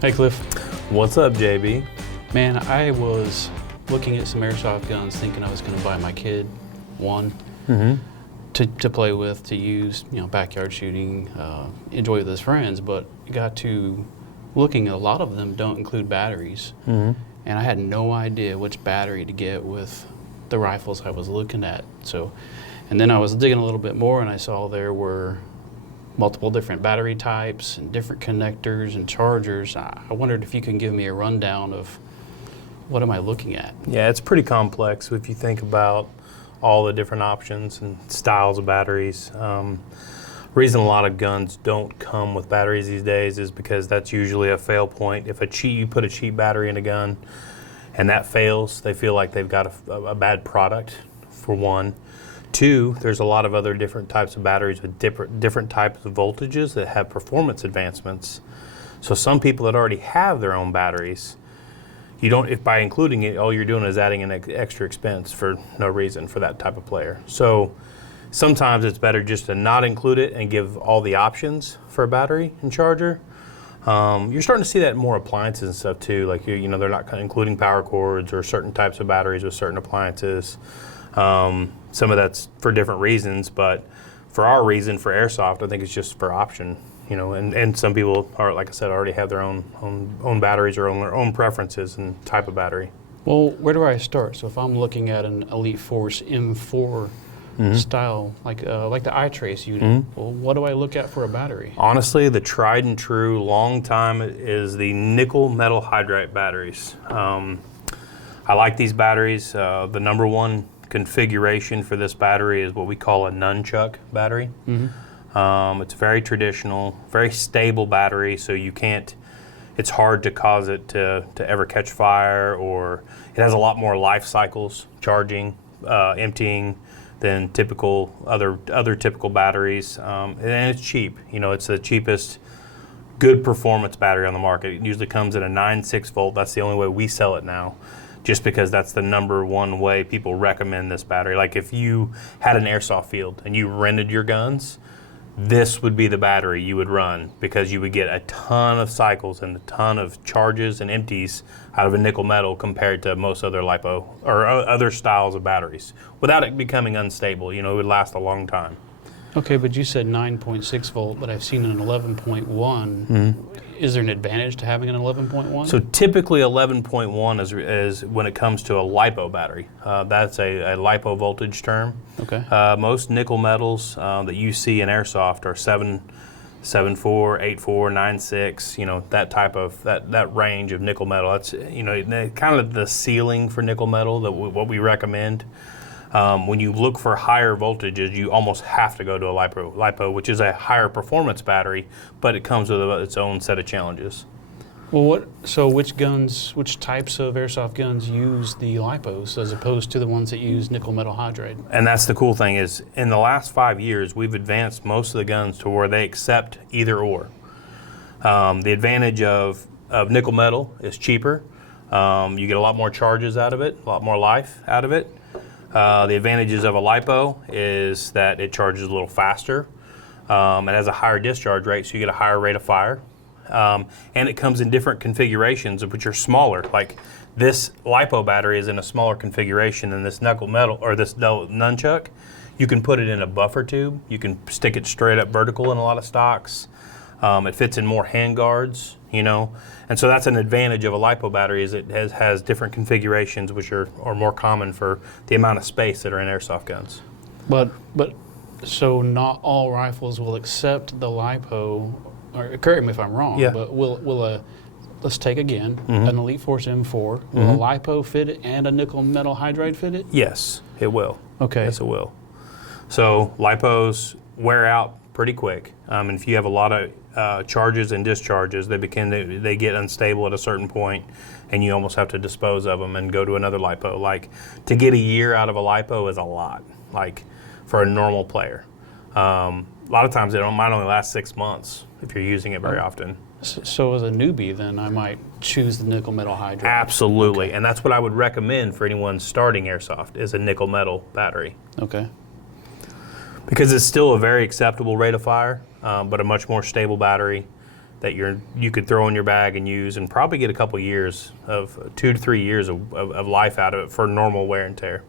Hey Cliff. What's up, JB? Man, I was looking at some airsoft guns thinking I was going to buy my kid one to play with, to use, backyard shooting, enjoy with his friends, but got to looking at a lot of them don't include batteries. And I had no idea which battery to get with the rifles I was looking at. And then I was digging a little bit more and I saw there were multiple different battery types and different connectors and chargers. I wondered if you can give me a rundown of what am I looking at? Yeah, it's pretty complex if you think about all the different options and styles of batteries. Reason a lot of guns don't come with batteries these days is because that's usually a fail point. If you put a cheap battery in a gun and that fails, they feel like they've got a bad product, for one. Two, there's a lot of other different types of batteries with different types of voltages that have performance advancements. So some people that already have their own batteries, if by including it, all you're doing is adding an extra expense for no reason for that type of player. So sometimes it's better just to not include it and give all the options for a battery and charger. You're starting to see that in more appliances and stuff too. Like they're not including power cords or certain types of batteries with certain appliances. Some of that's for different reasons, but for our reason, for airsoft, I think it's just for option. And some people are, like I said, already have their own batteries or their own preferences and type of battery. Well, where do I start? So if I'm looking at an Elite Force M4 style, like the iTrace unit, well, what do I look at for a battery? Honestly, the tried and true long time is the nickel metal hydride batteries. I like these batteries. The number one configuration for this battery is what we call a nunchuck battery. It's very traditional, very stable battery, so it's hard to cause it to ever catch fire, or it has a lot more life cycles, charging, emptying, than other typical batteries. And it's cheap. It's the cheapest good performance battery on the market. It usually comes in a 9.6 volt. That's the only way we sell it now, just because that's the number one way people recommend this battery. Like if you had an airsoft field and you rented your guns, this would be the battery you would run, because you would get a ton of cycles and a ton of charges and empties out of a nickel metal compared to most other LiPo or other styles of batteries, without it becoming unstable. It would last a long time. Okay, but you said 9.6 volt, but I've seen an 11.1. Is there an advantage to having an 11.1? So typically 11.1 is when it comes to a LiPo battery. That's a LiPo voltage term. Okay. Most nickel metals that you see in airsoft are 7.4, 8.4, 9.6. That type of that range of nickel metal. That's kind of the ceiling for nickel metal. What we recommend. When you look for higher voltages, you almost have to go to a LiPo, which is a higher performance battery, but it comes with its own set of challenges. Well, which types of airsoft guns use the LiPos as opposed to the ones that use nickel metal hydride? And that's the cool thing is, in the last 5 years, we've advanced most of the guns to where they accept either or. The advantage of nickel metal is cheaper. You get a lot more charges out of it, a lot more life out of it. The advantages of a LiPo is that it charges a little faster. It has a higher discharge rate, so you get a higher rate of fire. And it comes in different configurations, which are smaller. Like this LiPo battery is in a smaller configuration than this nickel metal or this nunchuck. You can put it in a buffer tube. You can stick it straight up vertical in a lot of stocks. It fits in more hand guards, and so that's an advantage of a LiPo battery, is it has different configurations, which are more common for the amount of space that are in airsoft guns. But so not all rifles will accept the LiPo, or correct me if I'm wrong, Yeah. but let's take again, an Elite Force M4, will a LiPo fit it and a nickel metal hydride fit it? Yes, it will. Okay. Yes, it will. So LiPos wear out pretty quick. And if you have a lot of charges and discharges, they get unstable at a certain point, and you almost have to dispose of them and go to another LiPo. Like, to get a year out of a LiPo is a lot, like for a normal player. A lot of times might only last 6 months if you're using it very often. So as a newbie, then I might choose the nickel metal hydride. Absolutely, Okay. and that's what I would recommend for anyone starting airsoft, is a nickel metal battery. Okay. Because it's still a very acceptable rate of fire, but a much more stable battery. that you could throw in your bag and use, and probably get a couple years of 2 to 3 years of life out of it for normal wear and tear.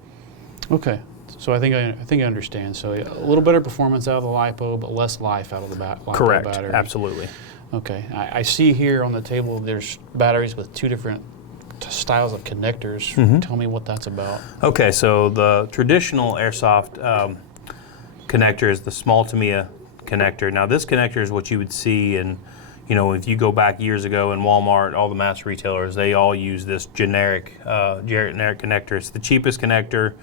Okay, so I think I understand. So a little better performance out of the LiPo, but less life out of the LiPo Correct. battery. Absolutely. Okay, I see here on the table there's batteries with 2 different styles of connectors. Tell me what that's about. Okay, so the traditional airsoft connector is the small tamiya connector. Now this connector is what you would see in, if you go back years ago in Walmart, all the mass retailers, they all use this generic connector. It's the cheapest connector,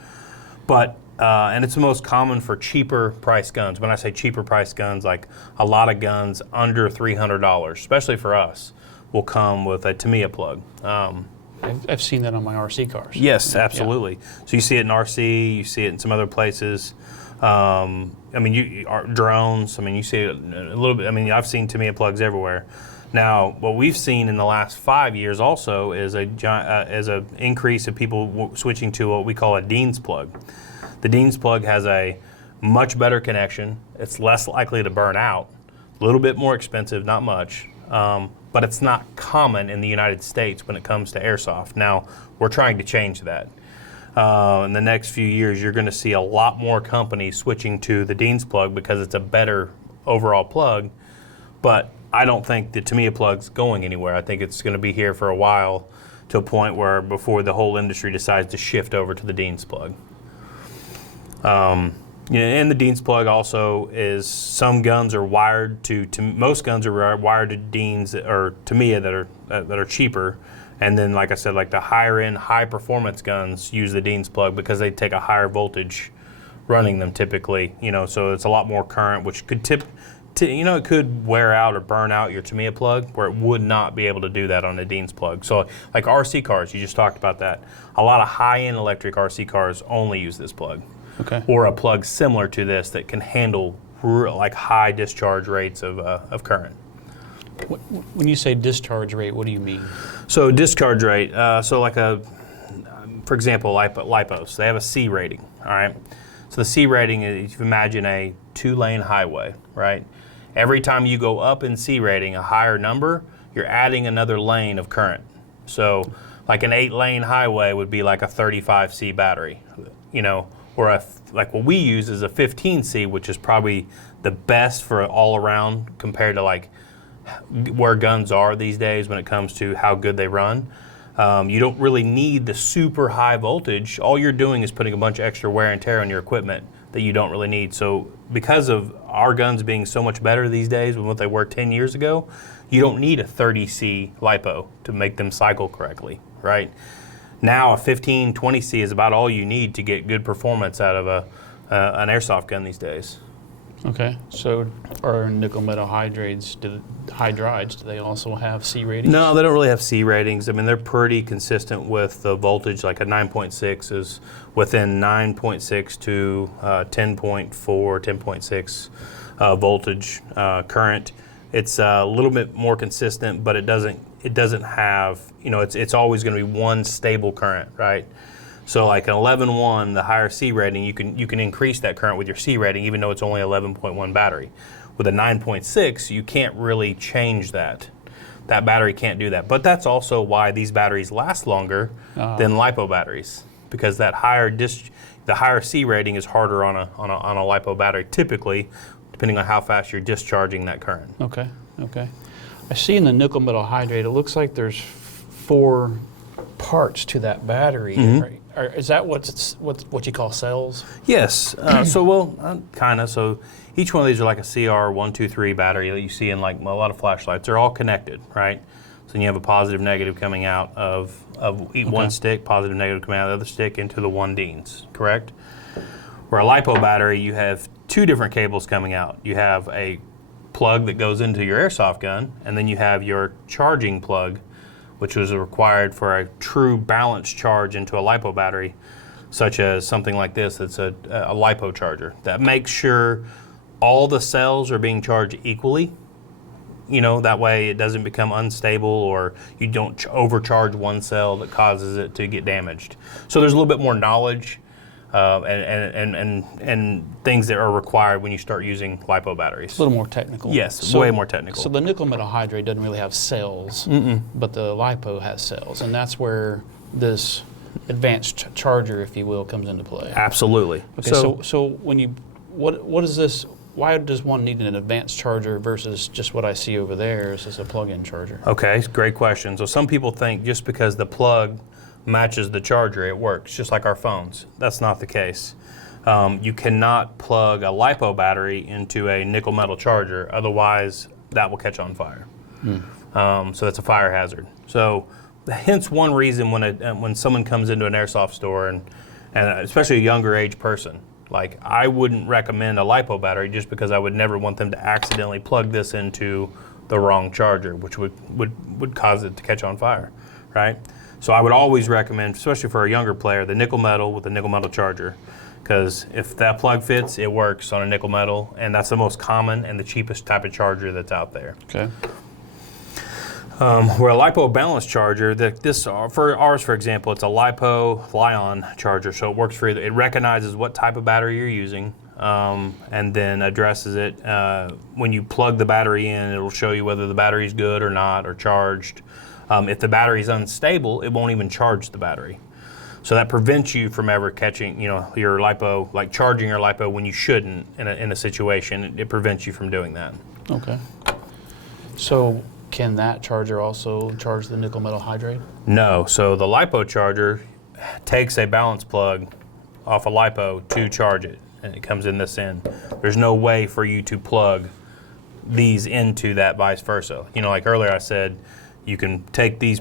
but and it's the most common for cheaper price guns. When I say cheaper price guns, like a lot of guns under $300, especially for us, will come with a tamiya plug. I've seen that on my RC cars. Yes, absolutely. Yeah. So you see it in RC, you see it in some other places. Drones, you see it a little bit. I've seen tamiya plugs everywhere. Now, what we've seen in the last 5 years also is a increase of people switching to what we call a Dean's plug. The Dean's plug has a much better connection. It's less likely to burn out. A little bit more expensive, not much, but it's not common in the United States when it comes to airsoft. Now, we're trying to change that. In the next few years, you're going to see a lot more companies switching to the Dean's plug because it's a better overall plug. But I don't think the Tamiya plug's going anywhere. I think it's going to be here for a while, to a point where before the whole industry decides to shift over to the Dean's plug. And the Dean's plug also is, some guns are wired to most guns are wired to Dean's or Tamiya that are cheaper. And then, like I said, like the higher end, high performance guns use the Dean's plug because they take a higher voltage running them typically, so it's a lot more current, which could it could wear out or burn out your Tamiya plug, where it would not be able to do that on a Dean's plug. So like RC cars, you just talked about that. A lot of high end electric RC cars only use this plug. Okay. Or a plug similar to this that can handle like high discharge rates of current. When you say discharge rate, what do you mean? So discharge rate, for example, LiPos, they have a C rating, all right? So the C rating is, if you imagine a 2-lane highway, right? Every time you go up in C rating, a higher number, you're adding another lane of current. So like an 8-lane highway would be like a 35C battery, or like what we use is a 15C, which is probably the best for all around compared to like where guns are these days when it comes to how good they run. You don't really need the super high voltage. All you're doing is putting a bunch of extra wear and tear on your equipment that you don't really need. So because of our guns being so much better these days than what they were 10 years ago, you don't need a 30C LiPo to make them cycle correctly, right? Now a 15, 20C is about all you need to get good performance out of an airsoft gun these days. Okay, so are nickel metal hydrides, do they also have C ratings? No, they don't really have C ratings. They're pretty consistent with the voltage. Like a 9.6 is within 9.6 to 10.4, 10.6 voltage current. It's a little bit more consistent, but it doesn't have, it's always going to be one stable current, right? So like an 11.1, the higher C rating, you can increase that current with your C rating, even though it's only 11.1 battery. With a 9.6, you can't really change that. That battery can't do that. But that's also why these batteries last longer than LiPo batteries, because that the higher C rating is harder on a LiPo battery, typically, depending on how fast you're discharging that current. Okay. I see in the nickel metal hydride, it looks like there's 4 parts to that battery. Right? Is that what you call cells? Yes. Kind of. So each one of these are like a CR123 battery that you see in like a lot of flashlights. They're all connected, right? So then you have a positive, negative coming out of one stick, positive, negative coming out of the other stick into the one Dean's, correct? Where a LiPo battery, you have 2 different cables coming out. You have a plug that goes into your airsoft gun, and then you have your charging plug, which was required for a true balanced charge into a LiPo battery, such as something like this that's a LiPo charger that makes sure all the cells are being charged equally. That way it doesn't become unstable, or you don't overcharge one cell that causes it to get damaged. So there's a little bit more knowledge and things that are required when you start using LiPo batteries. A little more technical. Yes, way more technical. So the nickel metal hydride doesn't really have cells, but the LiPo has cells, and that's where this advanced charger, if you will, comes into play. Absolutely. Okay, so when you, what is this? Why does one need an advanced charger versus just what I see over there is just a plug-in charger? Okay, great question. So some people think just because the plug matches the charger, it works, just like our phones. That's not the case. You cannot plug a LiPo battery into a nickel metal charger, otherwise that will catch on fire. So that's a fire hazard. So hence one reason when someone comes into an airsoft store, and especially a younger age person, like I wouldn't recommend a LiPo battery just because I would never want them to accidentally plug this into the wrong charger, which would cause it to catch on fire, right? So I would always recommend, especially for a younger player, the nickel metal with the nickel metal charger, because if that plug fits, it works on a nickel metal, and that's the most common and the cheapest type of charger that's out there. Okay. Where a LiPo balanced charger, for ours, for example, it's a LiPo Li-on charger, so it works for either. It recognizes what type of battery you're using, and then addresses it. When you plug the battery in, it'll show you whether the battery's good or not, or charged. If the battery's unstable, it won't even charge the battery. So that prevents you from ever catching, your LiPo, like charging your LiPo when you shouldn't in a situation. It prevents you from doing that. Okay. So can that charger also charge the nickel metal hydride? No. So the LiPo charger takes a balance plug off a LiPo to charge it, and it comes in this end. There's no way for you to plug these into that vice versa. Like earlier I said, you can take these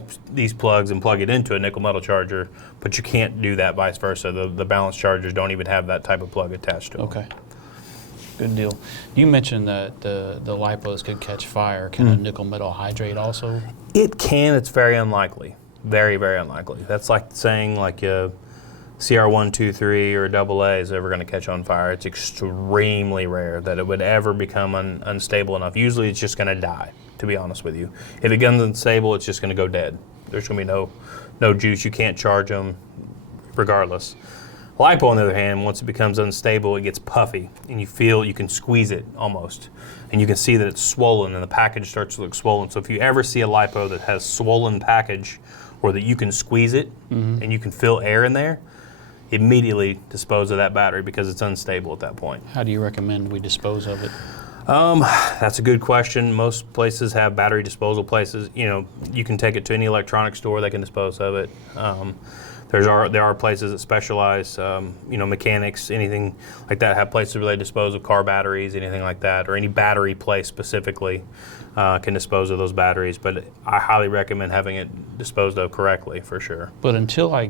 plugs and plug it into a nickel metal charger, but you can't do that vice versa. The balance chargers don't even have that type of plug attached to them. Okay. Good deal. You mentioned that the LiPos could catch fire. Can a nickel metal hydrate also? It can. It's very unlikely. Very, very unlikely. That's like saying like a CR123 or a AA is ever going to catch on fire. It's extremely rare that it would ever become unstable enough. Usually it's just going to die, to be honest with you. If it becomes unstable, it's just going to go dead. There's going to be no juice. You can't charge them regardless. LiPo, on the other hand, once it becomes unstable, it gets puffy, and you can squeeze it almost. And you can see that it's swollen, and the package starts to look swollen. So if you ever see a LiPo that has swollen package, or that you can squeeze it, and you can feel air in there, immediately dispose of that battery because it's unstable at that point. How do you recommend we dispose of it? That's a good question. Most places have battery disposal places. You can take it to any electronics store, they can dispose of it. There are places that specialize, mechanics, anything like that, have places where they dispose of car batteries, anything like that, or any battery place specifically can dispose of those batteries. But I highly recommend having it disposed of correctly, for sure. But until I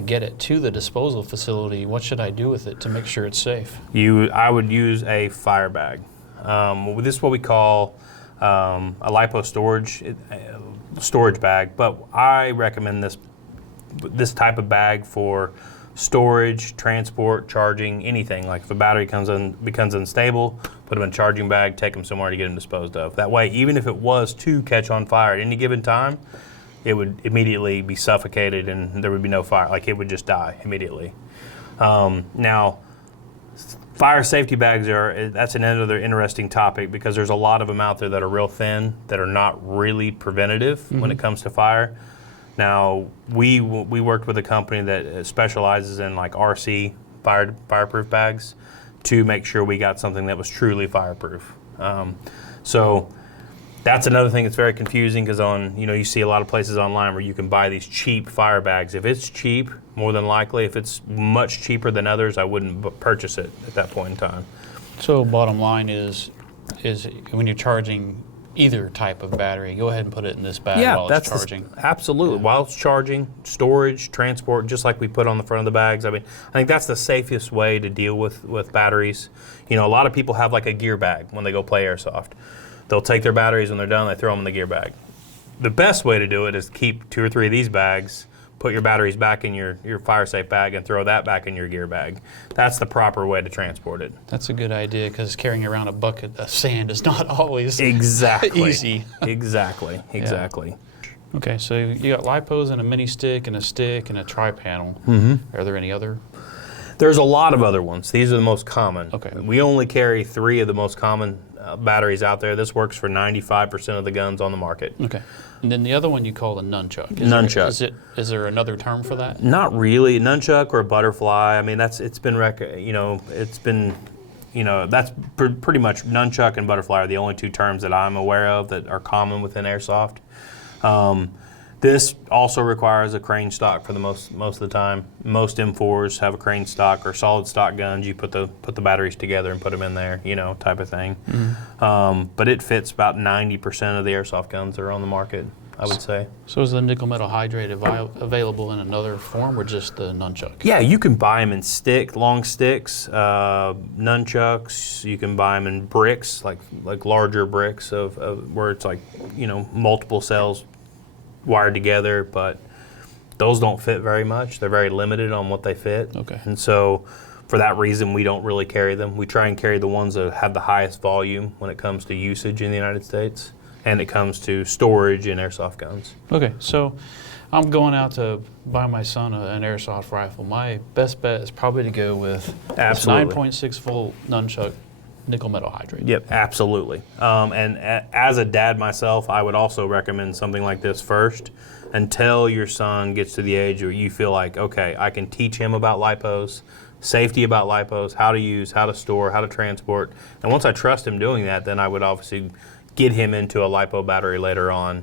get it to the disposal facility, what should I do with it to make sure it's safe? I would use a fire bag. This is what we call a LiPo storage bag, but I recommend this type of bag for storage, transport, charging, anything. Like if a battery becomes unstable, put them in a charging bag, take them somewhere to get them disposed of. That way, even if it was to catch on fire at any given time, it would immediately be suffocated and there would be no fire. Like it would just die immediately. Now, fire safety bags that's another interesting topic because there's a lot of them out there that are real thin, that are not really preventative when it comes to fire. Now, we worked with a company that specializes in like RC fireproof bags to make sure we got something that was truly fireproof. So that's another thing that's very confusing because you see a lot of places online where you can buy these cheap fire bags. If it's cheap, more than likely, if it's much cheaper than others, I wouldn't purchase it at that point in time. So bottom line is when you're charging either type of battery, go ahead and put it in this bag while it's charging. Absolutely. Yeah. While it's charging, storage, transport, just like we put on the front of the bags. I think that's the safest way to deal with batteries. A lot of people have like a gear bag when they go play airsoft. They'll take their batteries when they're done, they throw them in the gear bag. The best way to do it is keep 2 or 3 of these bags, put your batteries back in your fire safe bag and throw that back in your gear bag. That's the proper way to transport it. That's a good idea because carrying around a bucket of sand is not always easy. Exactly. Okay, so you got LiPos and a mini stick and a tri-panel. Are there any other? There's a lot of other ones. These are the most common. Okay. We only carry 3 of the most common batteries out there. This works for 95% of the guns on the market. Okay. And then the other one you call a nunchuck. Nunchuck. Is there another term for that? Not really. Nunchuck or a butterfly. I mean, that's pretty much nunchuck and butterfly are the only 2 terms that I'm aware of that are common within airsoft. This also requires a crane stock for the most of the time. Most M4s have a crane stock or solid stock guns. You put the batteries together and put them in there, type of thing. Mm-hmm. But it fits about 90% of the airsoft guns that are on the market, I would say. So is the nickel metal hydrate available in another form or just the nunchuck? Yeah, you can buy them in long sticks, nunchucks. You can buy them in bricks, like larger bricks of where it's like, multiple cells wired together, but those don't fit very much. They're very limited on what they fit. Okay. And so for that reason, we don't really carry them. We try and carry the ones that have the highest volume when it comes to usage in the United States and it comes to storage in airsoft guns. Okay, so I'm going out to buy my son an airsoft rifle. My best bet is probably to go with this 9.6 volt nunchuck nickel metal hydrate. Yep, absolutely. And as a dad myself, I would also recommend something like this first until your son gets to the age where you feel like, okay, I can teach him about LiPos, safety about LiPos, how to use, how to store, how to transport. And once I trust him doing that, then I would obviously get him into a LiPo battery later on,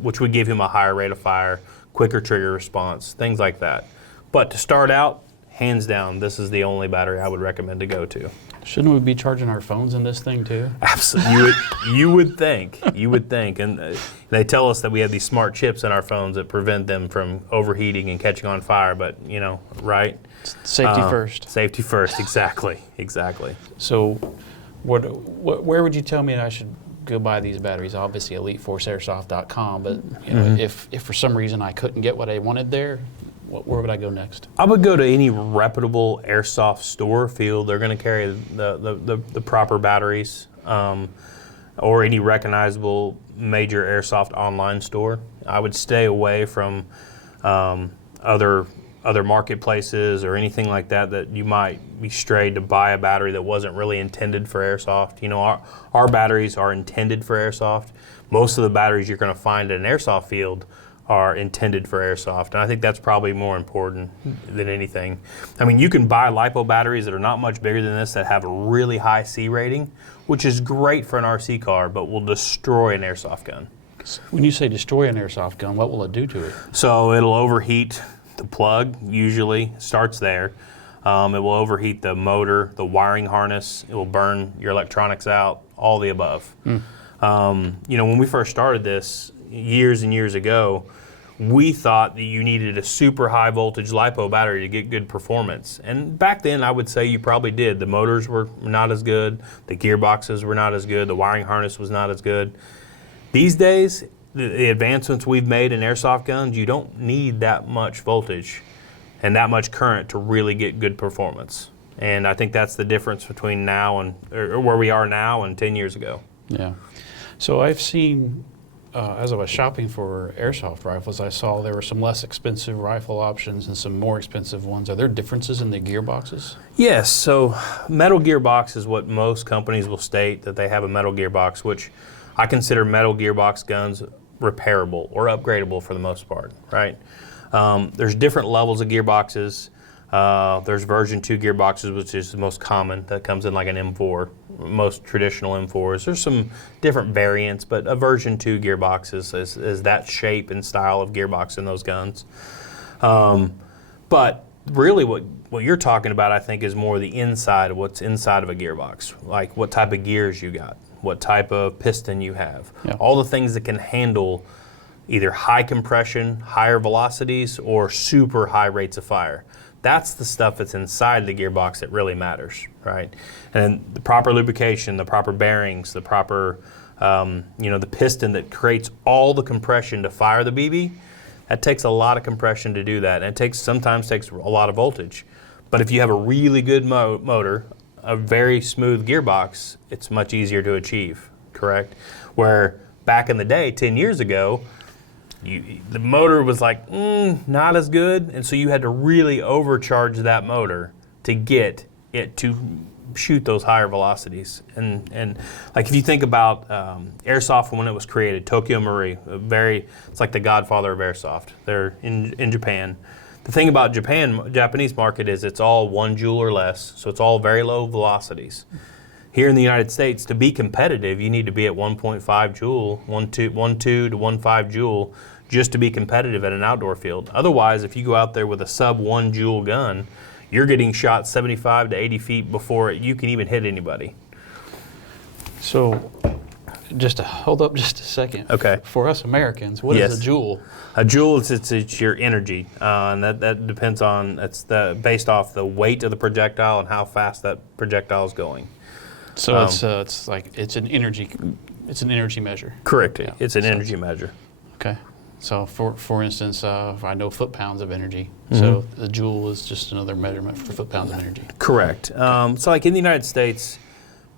which would give him a higher rate of fire, quicker trigger response, things like that. But to start out, hands down, this is the only battery I would recommend to go to. Shouldn't we be charging our phones in this thing too? Absolutely. You would think. And they tell us that we have these smart chips in our phones that prevent them from overheating and catching on fire, but right? Safety first. Safety first, exactly. So where would you tell me I should go buy these batteries? Obviously EliteForceAirsoft.com, but if for some reason I couldn't get what I wanted there, where would I go next? I would go to any reputable airsoft store field. They're going to carry the proper batteries, or any recognizable major airsoft online store. I would stay away from other marketplaces or anything like that you might be strayed to buy a battery that wasn't really intended for airsoft. Our batteries are intended for airsoft. Most of the batteries you're going to find in an airsoft field are intended for airsoft, and I think that's probably more important than anything. I mean, you can buy LiPo batteries that are not much bigger than this that have a really high C rating, which is great for an RC car, but will destroy an airsoft gun. When you say destroy an airsoft gun, what will it do to it? So it'll overheat the plug, usually starts there. It will overheat the motor, the wiring harness. It will burn your electronics out, all the above. When we first started this years and years ago, we thought that you needed a super high voltage LiPo battery to get good performance. And back then, I would say you probably did. The motors were not as good. The gearboxes were not as good. The wiring harness was not as good. These days, the advancements we've made in airsoft guns, you don't need that much voltage and that much current to really get good performance. And I think that's the difference between now and or where we are now and 10 years ago. Yeah. So I've seen, as I was shopping for airsoft rifles, I saw there were some less expensive rifle options and some more expensive ones. Are there differences in the gearboxes? Yes, so metal gearbox is what most companies will state, that they have a metal gearbox, which I consider metal gearbox guns repairable or upgradable for the most part, right? There's different levels of gearboxes. There's version 2 gearboxes, which is the most common, that comes in like an M4, most traditional M4s. There's some different variants, but a version 2 gearbox is that shape and style of gearbox in those guns. But really what you're talking about, I think, is more the inside of what's inside of a gearbox, like what type of gears you got, what type of piston you have, all the things that can handle either high compression, higher velocities, or super high rates of fire. That's the stuff that's inside the gearbox that really matters, right? And the proper lubrication, the proper bearings, the proper, the piston that creates all the compression to fire the BB, that takes a lot of compression to do that. And it sometimes takes a lot of voltage. But if you have a really good motor, a very smooth gearbox, it's much easier to achieve, correct? Where back in the day, 10 years ago, the motor was like, not as good, and so you had to really overcharge that motor to get it to shoot those higher velocities. And like if you think about airsoft when it was created, Tokyo Marui, it's like the godfather of airsoft. They're in Japan. The thing about Japanese market is it's all 1 joule or less, so it's all very low velocities. Here in the United States, to be competitive, you need to be at 1.5 joule, 1.2 to 1.5 joule, just to be competitive at an outdoor field. Otherwise, if you go out there with a sub 1 joule gun, you're getting shot 75 to 80 feet before you can even hit anybody. So, just to hold up just a second. Okay. For us Americans, what is a joule? A joule is it's your energy, and that depends on based off the weight of the projectile and how fast that projectile is going. So it's an energy measure. Correct. Yeah. It's an energy measure. Okay. So for instance, I know foot-pounds of energy. So the joule is just another measurement for foot-pounds of energy. Correct. So like in the United States,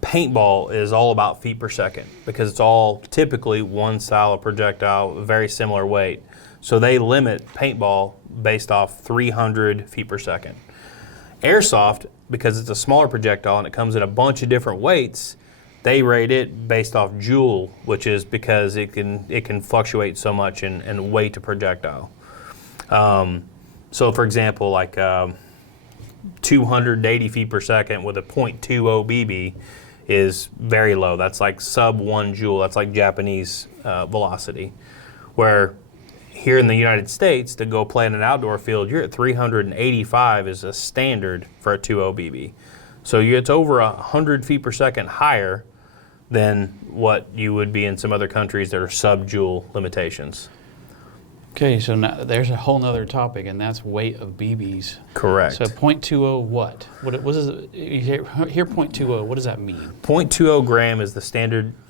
paintball is all about feet per second because it's all typically one style of projectile, very similar weight. So they limit paintball based off 300 feet per second. Airsoft, because it's a smaller projectile and it comes in a bunch of different weights, they rate it based off joule, which is because it can fluctuate so much in weight to projectile. So for example, like 280 feet per second with a .20 BB is very low. That's like sub 1 joule. That's like Japanese velocity. Where here in the United States, to go play in an outdoor field, you're at 385 is a standard for a .20 BB. So it's over 100 feet per second higher than what you would be in some other countries that are sub-joule limitations. Okay, so now there's a whole nother topic, and that's weight of BBs. Correct. So .20 what? What is it? You hear .20, what does that mean? .20 gram is the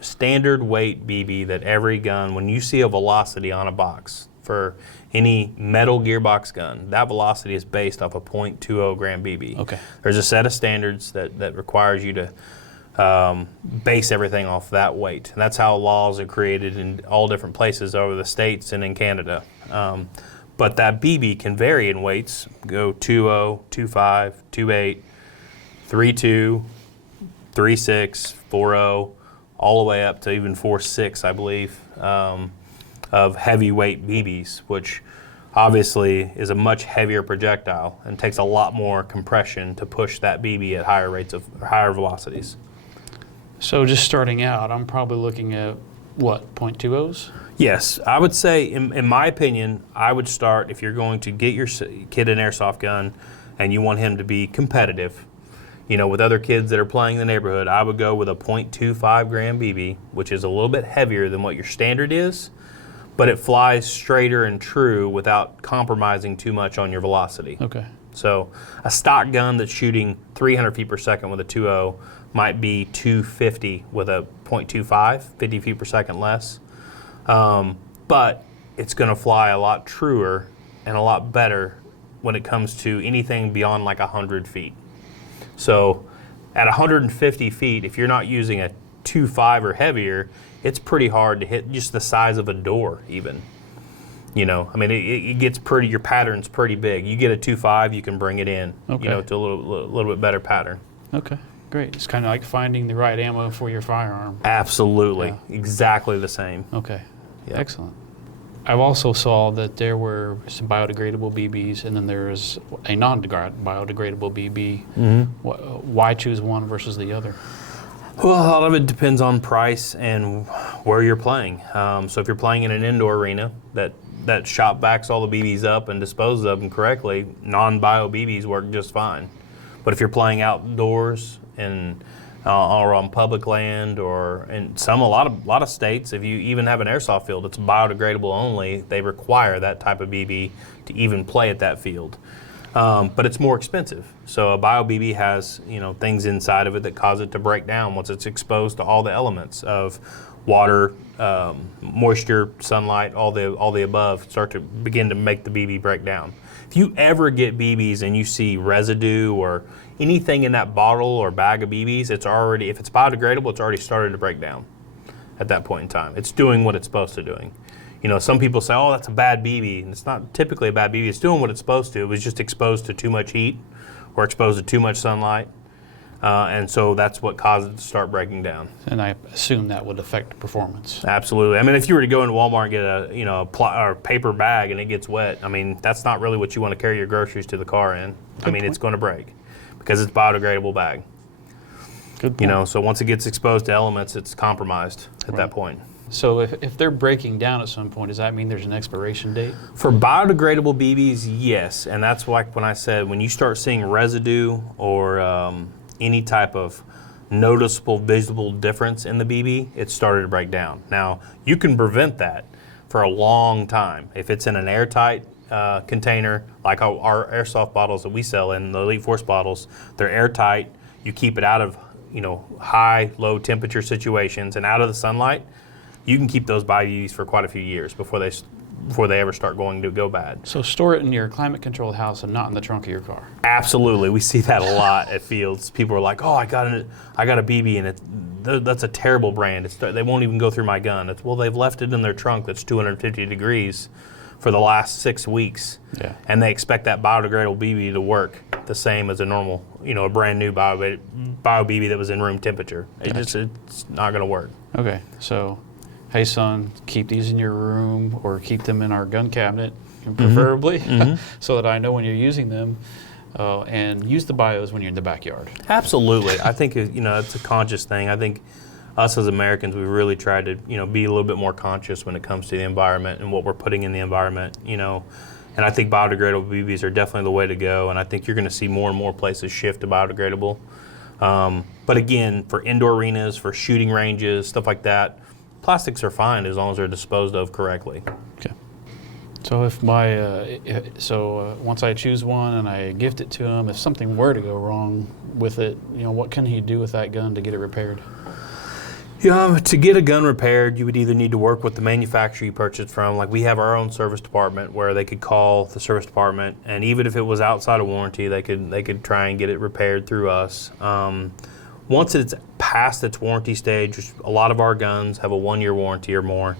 standard weight BB that every gun, when you see a velocity on a box for any metal gearbox gun, that velocity is based off a .20 gram BB. Okay. There's a set of standards that requires you to base everything off that weight. And that's how laws are created in all different places over the States and in Canada. But that BB can vary in weights, go 2.0, 2.5, 2.8, 3.2, 3.6, 4.0, all the way up to even 4.6, I believe, of heavyweight BBs, which obviously is a much heavier projectile and takes a lot more compression to push that BB at higher velocities. So just starting out, I'm probably looking at what, .20s? Yes, I would say, in my opinion, I would start, if you're going to get your kid an airsoft gun and you want him to be competitive, with other kids that are playing in the neighborhood, I would go with a .25 gram BB, which is a little bit heavier than what your standard is, but it flies straighter and true without compromising too much on your velocity. Okay. So a stock gun that's shooting 300 feet per second with a 2.0 might be 250 with a .25, 50 feet per second less. But it's going to fly a lot truer and a lot better when it comes to anything beyond like 100 feet. So at 150 feet, if you're not using a 2.5 or heavier, it's pretty hard to hit just the size of a door even. It gets pretty, your pattern's pretty big. You get a 2.5, you can bring it in, okay, to a little bit better pattern. Okay, great. It's kind of like finding the right ammo for your firearm. Absolutely, exactly the same. Okay, yeah. Excellent. I've also saw that there were some biodegradable BBs, and then there's a non-biodegradable BB. Mm-hmm. Why choose one versus the other? Well, a lot of it depends on price and where you're playing. So if you're playing in an indoor arena that shop backs all the BBs up and disposes of them correctly, non-bio BBs work just fine. But if you're playing outdoors and or on public land, or in a lot of states, if you even have an airsoft field, it's biodegradable only. They require that type of BB to even play at that field. But it's more expensive. So a bio BB has things inside of it that cause it to break down once it's exposed to all the elements of water, moisture, sunlight, all the above start to begin to make the BB break down. If you ever get BBs and you see residue or anything in that bottle or bag of BBs, if it's biodegradable, it's already started to break down at that point in time. It's doing what it's supposed to doing. Some people say, oh, that's a bad BB, and it's not typically a bad BB. It's doing what it's supposed to. It was just exposed to too much heat we're exposed to too much sunlight, and so that's what caused it to start breaking down. And I assume that would affect performance. Absolutely. I mean, if you were to go into Walmart and get a paper bag and it gets wet, I mean, that's not really what you want to carry your groceries to the car in. I mean, it's going to break because it's a biodegradable bag. Good point. You know, so once it gets exposed to elements, it's compromised at that point. So if they're breaking down at some point, does that mean there's an expiration date? For biodegradable BBs, yes. And that's like when I said, when you start seeing residue or any type of noticeable, visible difference in the BB, it's started to break down. Now, you can prevent that for a long time. If it's in an airtight container, like our airsoft bottles that we sell in, the Elite Force bottles, they're airtight. You keep it out of high, low temperature situations and out of the sunlight. You can keep those BBs for quite a few years before they ever start going to go bad. So store it in your climate-controlled house and not in the trunk of your car. Absolutely, we see that a lot at fields. People are like, "Oh, I got a BB, and that's a terrible brand. They won't even go through my gun." Well, they've left it in their trunk that's 250 degrees for the last 6 weeks, and they expect that biodegradable BB to work the same as a normal, a brand new bio BB that was in room temperature. It's not going to work. Okay, so. Hey son, keep these in your room or keep them in our gun cabinet, preferably, so that I know when you're using them, and use the bios when you're in the backyard. Absolutely. I think it's a conscious thing. I think us as Americans, we really try to be a little bit more conscious when it comes to the environment and what we're putting in the environment. And I think biodegradable BBs are definitely the way to go. And I think you're going to see more and more places shift to biodegradable. But again, for indoor arenas, for shooting ranges, stuff like that, plastics are fine as long as they're disposed of correctly. Okay. So if once I choose one and I gift it to him, if something were to go wrong with it, what can he do with that gun to get it repaired? To get a gun repaired, you would either need to work with the manufacturer you purchased from. Like we have our own service department where they could call the service department, and even if it was outside of warranty, they could try and get it repaired through us. Once it's past its warranty stage, which a lot of our guns have a 1-year warranty or more,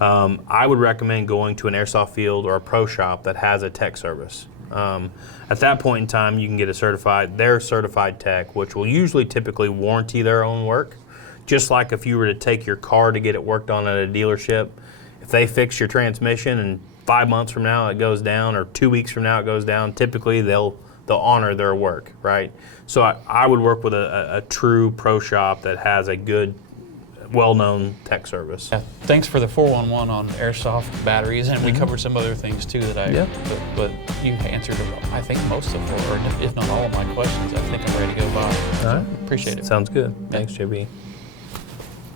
I would recommend going to an airsoft field or a pro shop that has a tech service. At that point in time, you can get their certified tech, which will usually typically warranty their own work. Just like if you were to take your car to get it worked on at a dealership, if they fix your transmission and 5 months from now it goes down or 2 weeks from now it goes down, typically they'll honor their work, right? So I would work with a true pro shop that has a good, well-known tech service. Yeah, thanks for the 411 on airsoft batteries, and we covered some other things too that but you answered, I think, most of, or if not all of my questions. I think I'm ready to go by. All right. Appreciate it. Sounds good. Thanks, JB.